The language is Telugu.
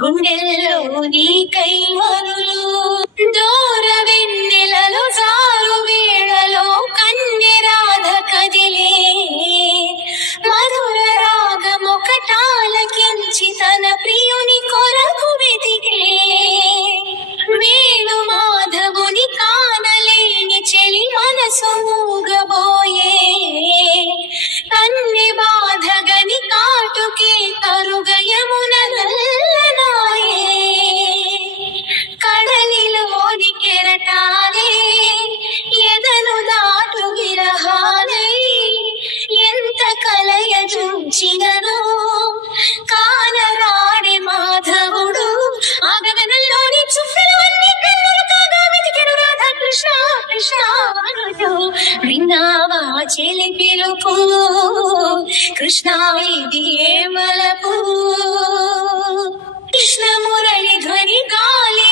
గుండెల్లో నీకై వరులు దూర వెన్నెలలో జారు వేళలో కన్నె రాధ కదిలే మధుర రాగమొకటాలకించి తన ప్రియుని కొరకు వెతికే వేణు మాధవుని కానలేని చెలి మనసు మూగబోయే కన్నె బాధగని కాటుకే కరుగయమున నల్లనాయే కడలిలోని కెరటాలే ఎదను దాటు విరహాలై ఎంత కలయ చూచినను కానరాడే మాధవుడు ఆ గగనంలోని చుక్కలు అన్ని కన్నులు కాగా వెతికెను రాధా కృష్ణ కృష్ణ అనుచు విన్నావా చెలి పిలుపు కృష్ణ ఇది ఏ మలపు కృష్ణ మురళి ధ్వని గాలి